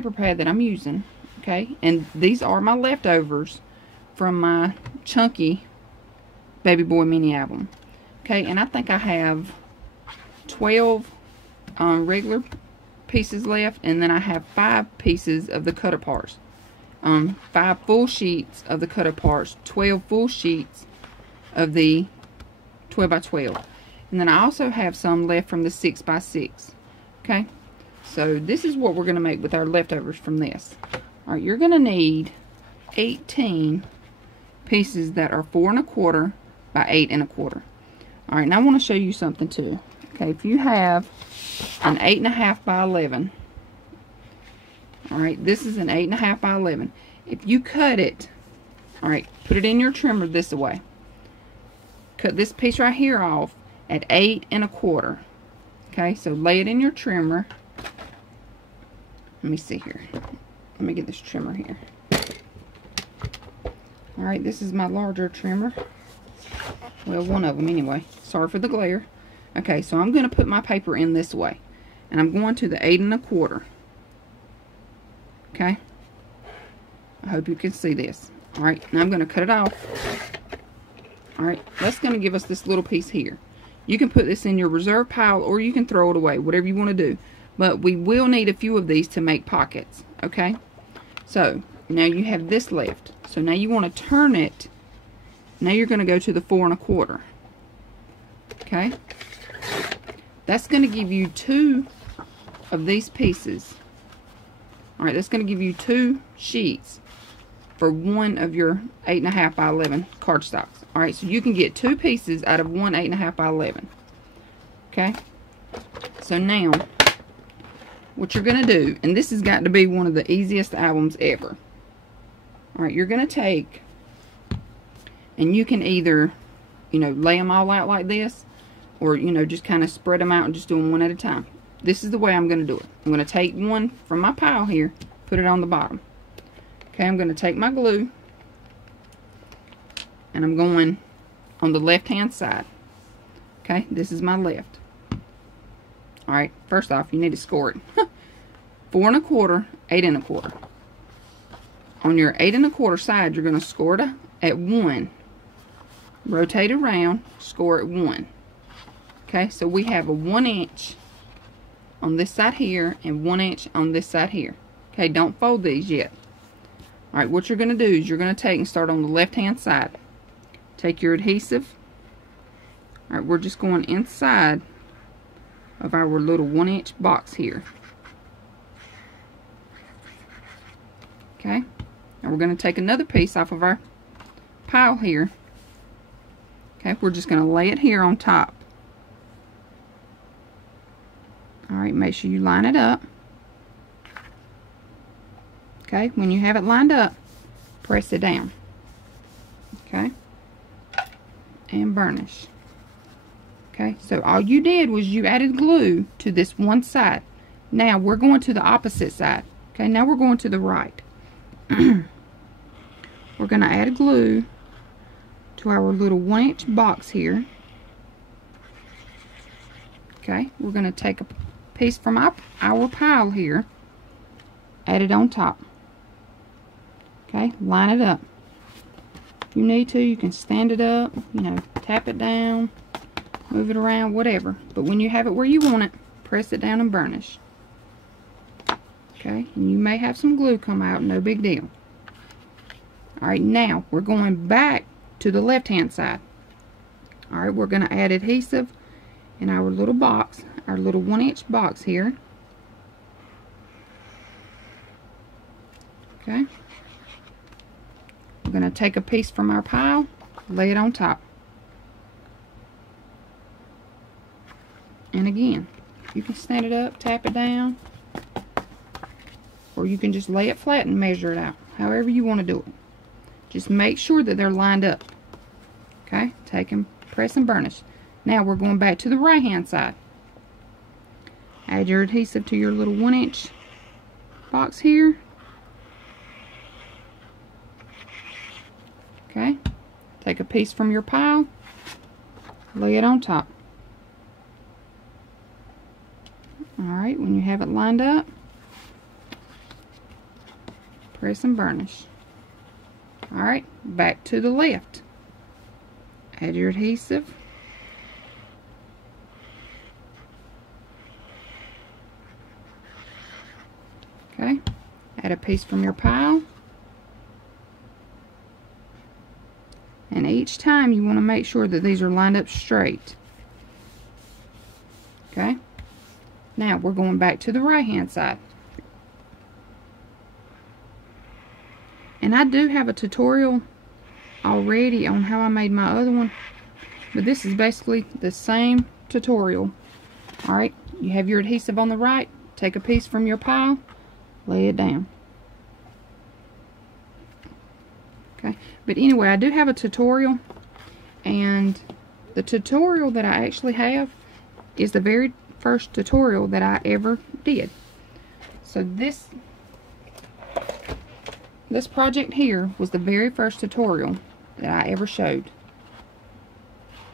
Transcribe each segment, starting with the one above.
paper pad that I'm using, okay, and these are my leftovers from my chunky Baby Boy mini album, okay, and I think I have 12 regular pieces left, and then I have 5 pieces of the cut aparts, 5 full sheets of the cut aparts, 12 full sheets of the 12 by 12, and then I also have some left from the 6 by 6, okay. So this is what we're going to make with our leftovers from this. All right, you're going to need 18 pieces that are 4 1/4 by 8 1/4. All right, now I want to show you something too. Okay, if you have an 8 1/2 by 11, all right, this is an 8 1/2 by 11. If you cut it, all right, put it in your trimmer this way. Cut this piece right here off at 8 1/4. Okay, so lay it in your trimmer. Let me see here. Let me get this trimmer here. Alright, this is my larger trimmer. Well, one of them anyway. Sorry for the glare. Okay, so I'm going to put my paper in this way. And I'm going to the 8 1/4. Okay? I hope you can see this. Alright, now I'm going to cut it off. Alright, that's going to give us this little piece here. You can put this in your reserve pile or you can throw it away, whatever you want to do. But we will need a few of these to make pockets, okay? So, now you have this left. So now you want to turn it. Now you're going to go to the 4 1/4. Okay? That's going to give you 2 of these pieces. Alright, that's going to give you 2 sheets for one of your 8 1/2 by 11 cardstocks. Alright, so you can get 2 pieces out of one 8 1/2 by 11. Okay? So now, what you're going to do, and this has got to be one of the easiest albums ever. Alright, you're going to take, and you can either, lay them all out like this, or, just kind of spread them out and just do them one at a time. This is the way I'm going to do it. I'm going to take one from my pile here, put it on the bottom. Okay, I'm going to take my glue, and I'm going on the left hand side. Okay, this is my left. Alright, first off, you need to score it. 4 1/4, 8 1/4. On your 8 1/4 side, you're going to score it at 1. Rotate around, score at 1. Okay, so we have a 1 inch on this side here and 1 inch on this side here. Okay, don't fold these yet. Alright, what you're going to do is you're going to take and start on the left hand side. Take your adhesive. Alright, we're just going inside of our little 1 inch box here. Okay, now we're going to take another piece off of our pile here. Okay, we're just going to lay it here on top. Alright, make sure you line it up. Okay, when you have it lined up, press it down. Okay, and burnish. Okay, so all you did was you added glue to this one side. Now we're going to the opposite side. Okay, now we're going to the right. We're going to add glue to our little 1 inch box here. Okay, we're going to take a piece from our pile here, add it on top. Okay, line it up. If you need to, you can stand it up, tap it down, move it around, whatever. But when you have it where you want it, press it down and burnish. Okay, and you may have some glue come out, no big deal. Alright, now we're going back to the left hand side. Alright, we're going to add adhesive in our little box, our little 1 inch box here. Okay, we're going to take a piece from our pile, lay it on top. And again, you can stand it up, tap it down, or you can just lay it flat and measure it out, however you want to do it. Just make sure that they're lined up. Okay, take and press and burnish. Now we're going back to the right hand side. Add your adhesive to your little 1 inch box here. Okay, take a piece from your pile, lay it on top. Alright, when you have it lined up, press and burnish. Alright, back to the left. Add your adhesive. Okay, add a piece from your pile. And each time you want to make sure that these are lined up straight. Okay, now we're going back to the right hand side. And I do have a tutorial already on how I made my other one, but this is basically the same tutorial. Alright, you have your adhesive on the right, take a piece from your pile, lay it down. Okay, but anyway, I do have a tutorial, and the tutorial that I actually have is the very first tutorial that I ever did. So this project here was the very first tutorial that I ever showed.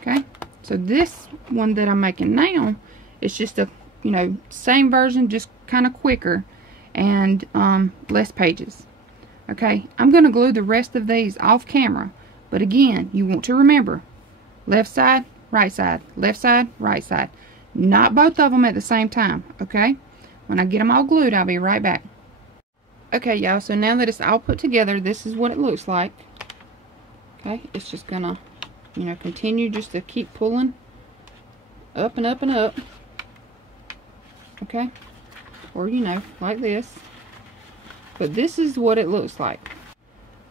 Okay, so this one that I'm making now is just a, you know, same version, just kind of quicker and less pages. Okay, I'm going to glue the rest of these off camera, but again, you want to remember left side, right side, left side, right side, not both of them at the same time. Okay, when I get them all glued, I'll be right back. Okay, y'all, so now that it's all put together, this is what it looks like. Okay, it's just gonna, you know, continue just to keep pulling up and up and up. Okay, or, you know, like this. But this is what it looks like.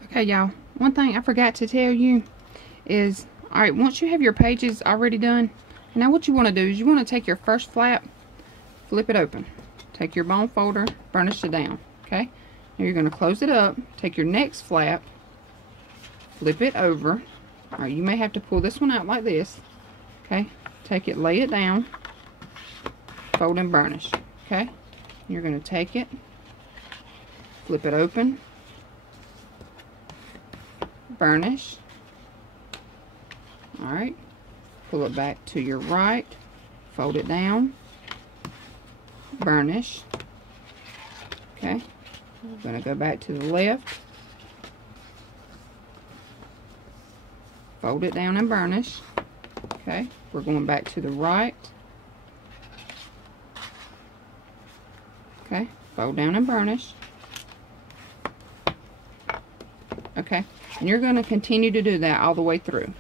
Okay, y'all, one thing I forgot to tell you is, alright, once you have your pages already done, now what you want to do is you want to take your first flap, flip it open, take your bone folder, burnish it down. Okay, now you're going to close it up, take your next flap, flip it over. Alright, you may have to pull this one out like this. Okay, take it, lay it down, fold and burnish. Okay, you're going to take it, flip it open, burnish. Alright, pull it back to your right, fold it down, burnish. Okay, I'm going to go back to the left, fold it down and burnish. Okay, we're going back to the right. Okay, fold down and burnish. Okay, and you're going to continue to do that all the way through.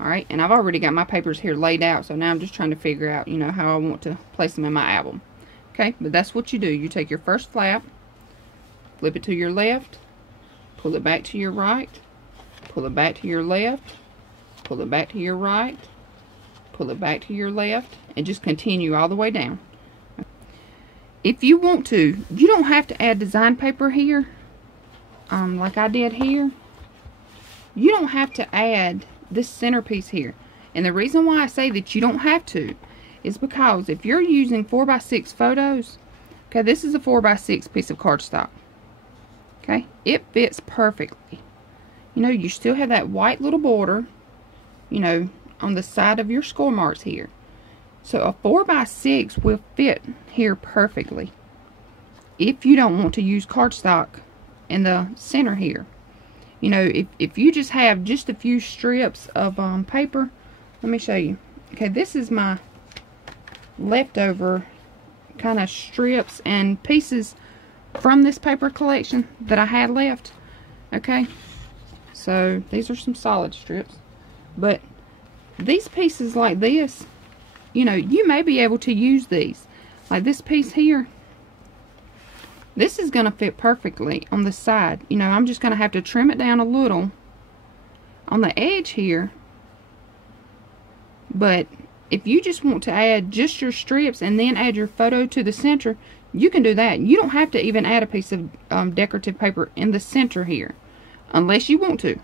Alright, and I've already got my papers here laid out, so now I'm just trying to figure out, you know, how I want to place them in my album. Okay, but that's what you do. You take your first flap, flip it to your left, pull it back to your right, pull it back to your left, pull it back to your right, pull it back to your left, and just continue all the way down. If you want to, you don't have to add design paper here, like I did here. You don't have to add this centerpiece here. And the reason why I say that you don't have to is because if you're using 4x6 photos, okay, this is a 4x6 piece of cardstock. Okay, it fits perfectly. You know, you still have that white little border, you know, on the side of your score marks here. So a 4x6 will fit here perfectly if you don't want to use cardstock in the center here. You know, if you just have just a few strips of paper, let me show you. Okay, this is my leftover kind of strips and pieces from this paper collection that I had left. Okay, so these are some solid strips, but these pieces like this, you know, you may be able to use these. Like this piece here, this is going to fit perfectly on the side. You know, I'm just going to have to trim it down a little on the edge here. But if you just want to add just your strips and then add your photo to the center, you can do that. You don't have to even add a piece of decorative paper in the center here, unless you want to.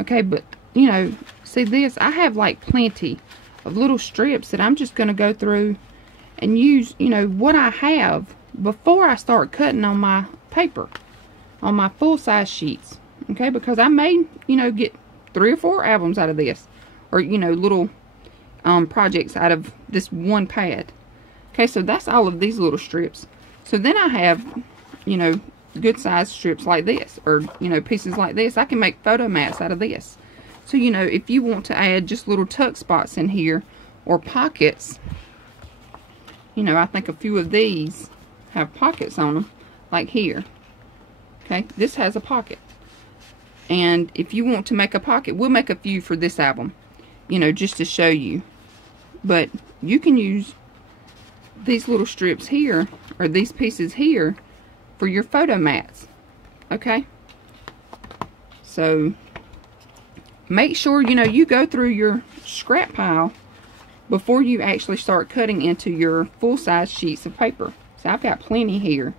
Okay, but, you know, see this? I have like plenty of little strips that I'm just going to go through and use, you know, what I have before I start cutting on my paper, on my full-size sheets. Okay, because I may, you know, get 3 or 4 albums out of this, or, you know, little projects out of this one pad. Okay, so that's all of these little strips. So then I have, you know, good size strips like this, or, you know, pieces like this. I can make photo mats out of this. So, you know, if you want to add just little tuck spots in here, or pockets, you know, I think a few of these have pockets on them, like here. Okay, this has a pocket. And if you want to make a pocket, we'll make a few for this album, you know, just to show you. But you can use these little strips here, or these pieces here, for your photo mats. Okay, so make sure, you know, you go through your scrap pile before you actually start cutting into your full-size sheets of paper. So I've got plenty here,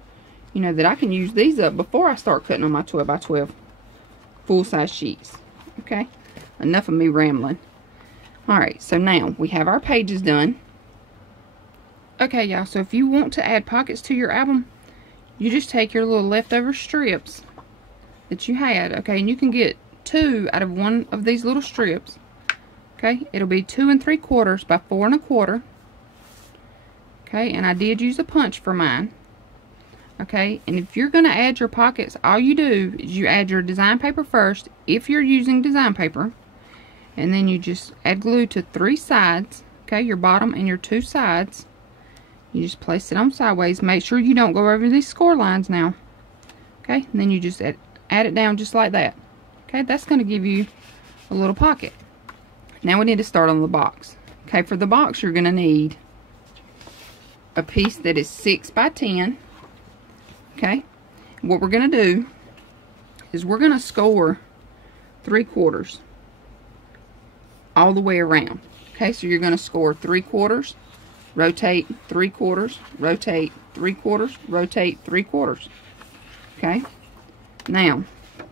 you know, that I can use these up before I start cutting on my 12 by 12 full-size sheets. Okay, enough of me rambling. Alright, so now we have our pages done. Okay, y'all, so if you want to add pockets to your album, you just take your little leftover strips that you had, okay, and you can get 2 out of one of these little strips. Okay, it'll be 2 3/4 by 4 1/4. Okay, and I did use a punch for mine. Okay, and if you're going to add your pockets, all you do is you add your design paper first, if you're using design paper, and then you just add glue to 3 sides, okay, your bottom and your 2 sides. You just place it on sideways. Make sure you don't go over these score lines now. Okay, and then you just add it down just like that. Okay, that's going to give you a little pocket. Now we need to start on the box. Okay, for the box you're going to need a piece that is 6 by 10. Okay, what we're going to do is we're going to score 3/4 all the way around. Okay, so you're going to score 3/4, rotate 3/4, rotate 3/4, rotate 3/4. Okay, now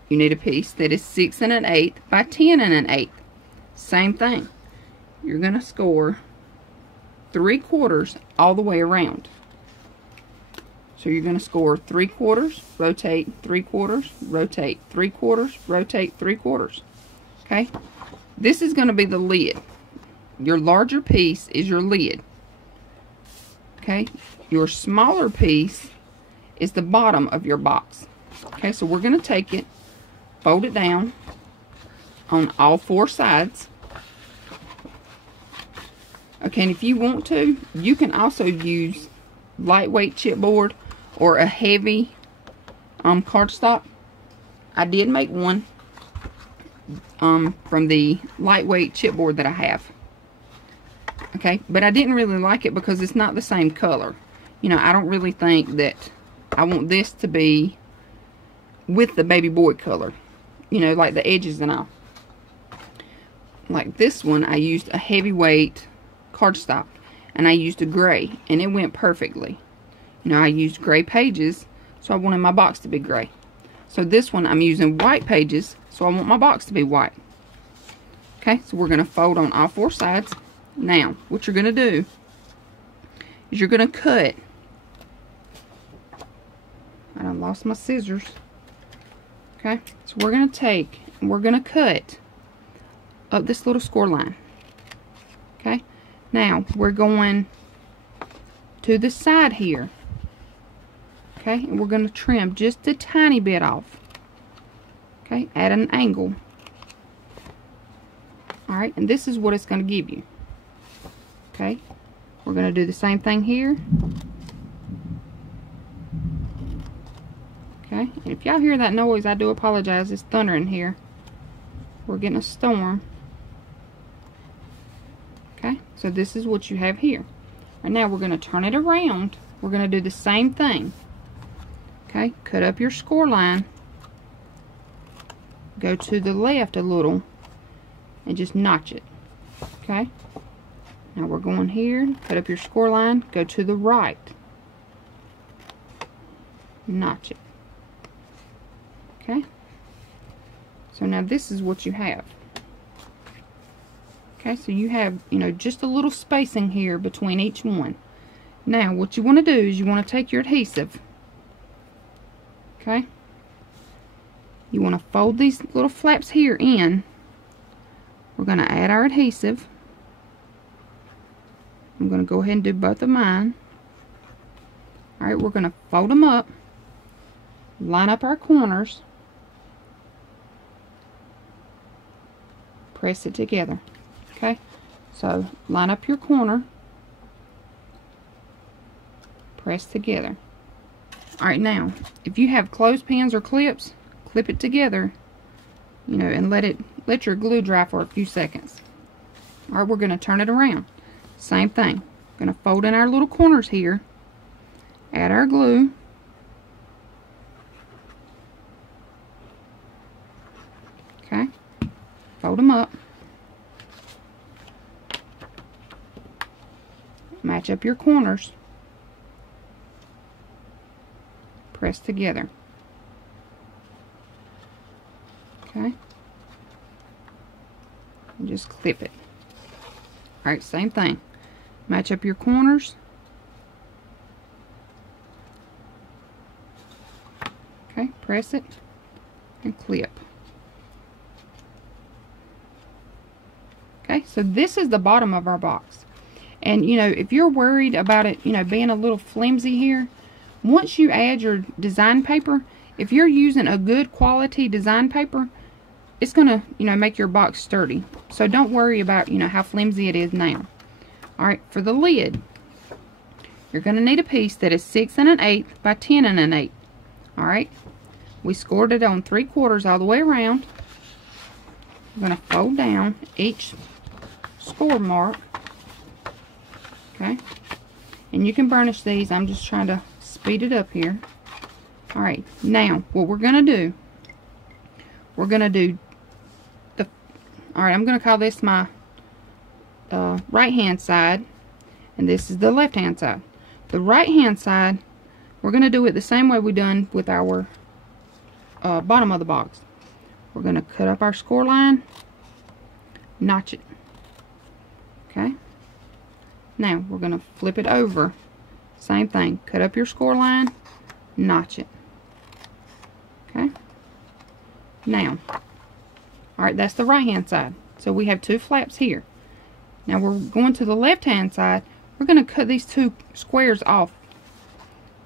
you need a piece that is 6 1/8 by 10 1/8. Same thing. You're going to score 3/4 all the way around. So you're going to score 3/4, rotate 3/4, rotate 3/4, rotate 3/4. Okay, this is going to be the lid. Your larger piece is your lid. Okay, your smaller piece is the bottom of your box. Okay, so we're going to take it, fold it down on all 4 sides. Okay, and if you want to, you can also use lightweight chipboard or a heavy cardstock. I did make one from the lightweight chipboard that I have. Okay, but I didn't really like it because it's not the same color. You know, I don't really think that I want this to be with the baby boy color. You know, like the edges and all. Like this one, I used a heavyweight cardstock, and I used a gray, and it went perfectly. You know, I used gray pages, so I wanted my box to be gray. So this one, I'm using white pages, so I want my box to be white. Okay, so we're going to fold on all 4 sides. Now, what you're going to do is you're going to cut. I done lost my scissors. Okay, so we're going to take and we're going to cut up this little score line. Okay, now we're going to the side here. Okay, and we're going to trim just a tiny bit off. Okay, at an angle. Alright, and this is what it's going to give you. Okay, we're going to do the same thing here. Okay, and if y'all hear that noise, I do apologize. It's thundering here. We're getting a storm. Okay, so this is what you have here. Right now we're going to turn it around. We're going to do the same thing. Okay, cut up your score line. Go to the left a little and just notch it. Okay, now we're going here, cut up your score line, go to the right, notch it. Okay, so now this is what you have. Okay, so you have, you know, just a little spacing here between each one. Now what you want to do is you want to take your adhesive. Okay, you want to fold these little flaps here in. We're going to add our adhesive. I'm going to go ahead and do both of mine. Alright, we're going to fold them up. line up our corners, press it together. Okay, so line up your corner, press together. Alright, now if you have clothespins or clips, clip it together, you know, and let your glue dry for a few seconds. Alright, we're going to turn it around. Same thing. Going to fold in our little corners here, add our glue, okay, fold them up, match up your corners, press together, okay, and just clip it. Alright, same thing. Match up your corners. Okay, press it and clip. Okay, so this is the bottom of our box. And you know, if you're worried about it, you know, being a little flimsy here, once you add your design paper, if you're using a good quality design paper, it's gonna, you know, make your box sturdy. So don't worry about, you know, how flimsy it is now. Alright, for the lid, you're going to need a piece that is 6 1/8 by 10 1/8. Alright, we scored it on 3/4 all the way around. We're going to fold down each score mark. Okay, and you can burnish these. I'm just trying to speed it up here. Alright, now what we're going to do, we're going to do the, alright, I'm going to call this my right hand side, and this is the left hand side. The right hand side, we're going to do it the same way we done with our bottom of the box. We're going to cut up our score line, notch it. Okay, now we're going to flip it over, same thing, cut up your score line, notch it. Okay, now alright, that's the right hand side, so we have 2 flaps here. Now we're going to the left hand side. We're going to cut these 2 squares off.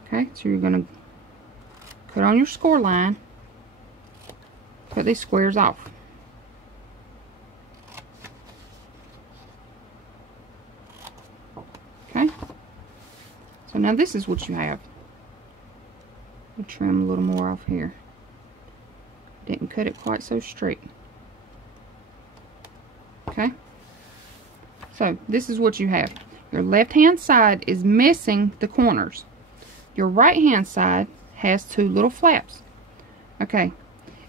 Okay, so you're going to cut on your score line, cut these squares off. Okay, so now this is what you have. I'll trim a little more off here. Didn't cut it quite so straight. Okay, so this is what you have. Your left hand side is missing the corners. Your right hand side has 2 little flaps. Okay,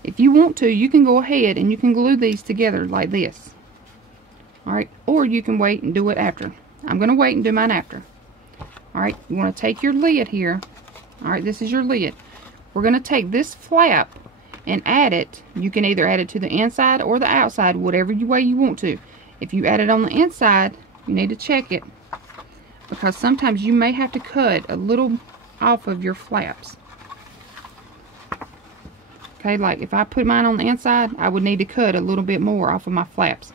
if you want to, you can go ahead and you can glue these together like this. Alright, or you can wait and do it after. I'm going to wait and do mine after. Alright, you want to take your lid here. Alright, this is your lid. We're going to take this flap and add it. You can either add it to the inside or the outside, whatever way you want to. If you add it on the inside, you need to check it, because sometimes you may have to cut a little off of your flaps. Okay, like if I put mine on the inside, I would need to cut a little bit more off of my flaps.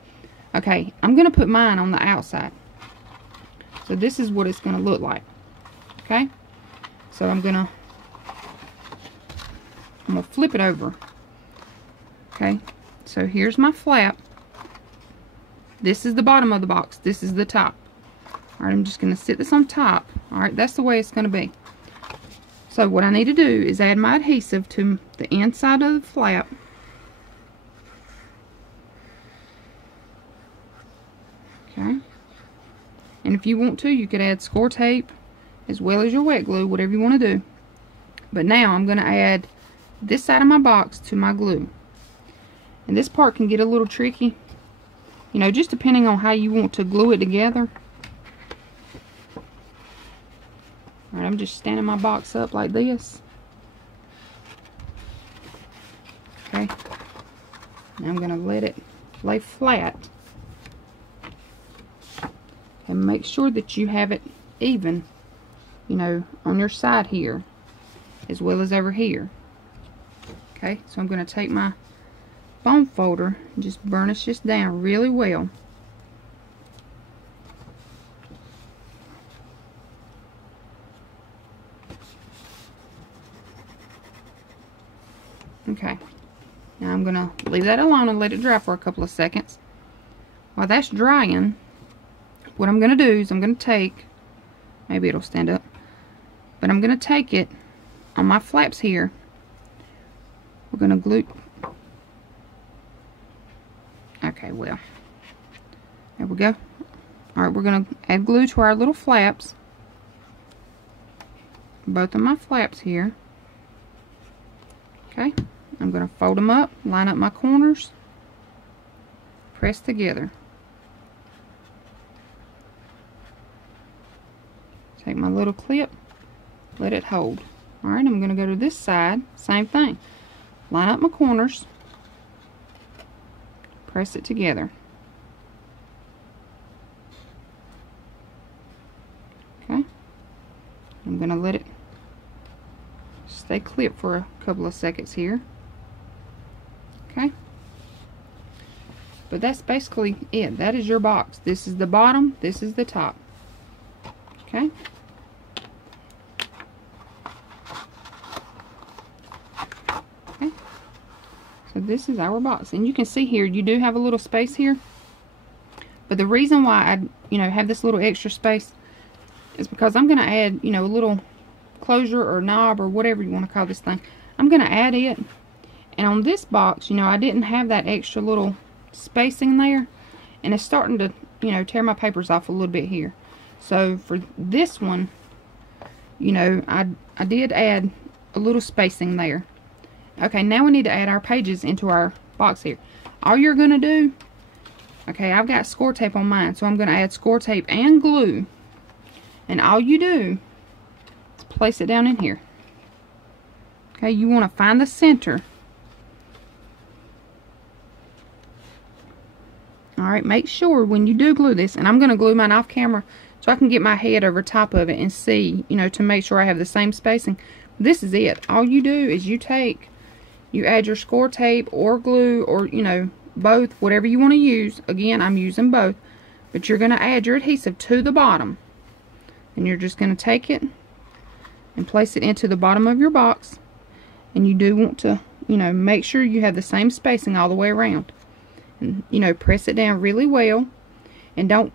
Okay, I'm going to put mine on the outside. So this is what it's going to look like. Okay, so I'm going to flip it over. Okay, so here's my flap. This is the bottom of the box. This is the top. Alright, I'm just going to sit this on top. Alright, that's the way it's going to be. So what I need to do is add my adhesive to the inside of the flap. Okay. And if you want to, you could add score tape as well as your wet glue, whatever you want to do. But now I'm going to add this side of my box to my glue. And this part can get a little tricky, you know, just depending on how you want to glue it together. Alright, I'm just standing my box up like this. Okay. Now I'm going to let it lay flat. And make sure that you have it even, you know, on your side here, as well as over here. Okay, so I'm going to take my foam folder and just burnish this down really well. Okay. Now I'm going to leave that alone and let it dry for a couple of seconds. While that's drying, what I'm going to do is I'm going to take, maybe it'll stand up, but I'm going to take it on my flaps here. We're going to glue. Okay, well, there we go. Alright, we're going to add glue to our little flaps. Both of my flaps here. Okay, I'm going to fold them up, line up my corners, press together. Take my little clip, let it hold. Alright, I'm going to go to this side, same thing. Line up my corners, press it together. Okay, I'm going to let it stay clipped for a couple of seconds here. Okay, but that's basically it. That is your box. This is the bottom, this is the top. Okay, so this is our box, and you can see here you do have a little space here, but the reason why I have this little extra space is because I'm going to add a little closure or knob or whatever you want to call this thing. I'm going to add it, and on this box I didn't have that extra little spacing there, and it's starting to tear my papers off a little bit here. So for this one I did add a little spacing there. Okay, now we need to add our pages into our box here. All you're going to do, okay, I've got score tape on mine, so I'm going to add score tape and glue. And all you do is place it down in here. Okay, you want to find the center. Alright, make sure when you do glue this, and I'm going to glue mine off camera so I can get my head over top of it and see, to make sure I have the same spacing. This is it. All you do is you add your score tape or glue or, both, whatever you want to use. Again, I'm using both. But you're going to add your adhesive to the bottom. And you're just going to take it and place it into the bottom of your box. And you do want to, make sure you have the same spacing all the way around. And, press it down really well. And don't,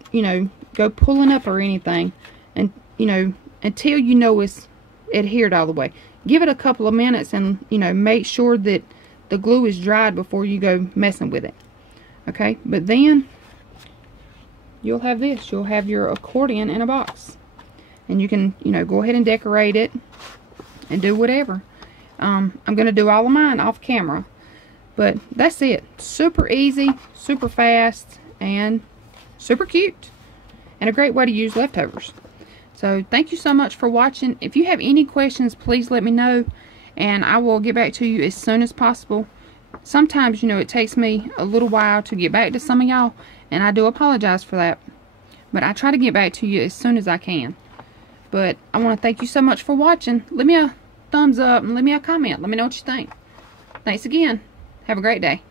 go pulling up or anything. And, until it's adhered all the way. Give it a couple of minutes and, make sure that the glue is dried before you go messing with it. Okay, but then you'll have this. You'll have your accordion in a box. And you can, go ahead and decorate it and do whatever. I'm going to do all of mine off camera. But that's it. Super easy, super fast, and super cute. And a great way to use leftovers. So thank you so much for watching. If you have any questions, please let me know, and I will get back to you as soon as possible. Sometimes, it takes me a little while to get back to some of y'all, and I do apologize for that. But I try to get back to you as soon as I can. But I want to thank you so much for watching. Leave me a thumbs up and leave me a comment. Let me know what you think. Thanks again. Have a great day.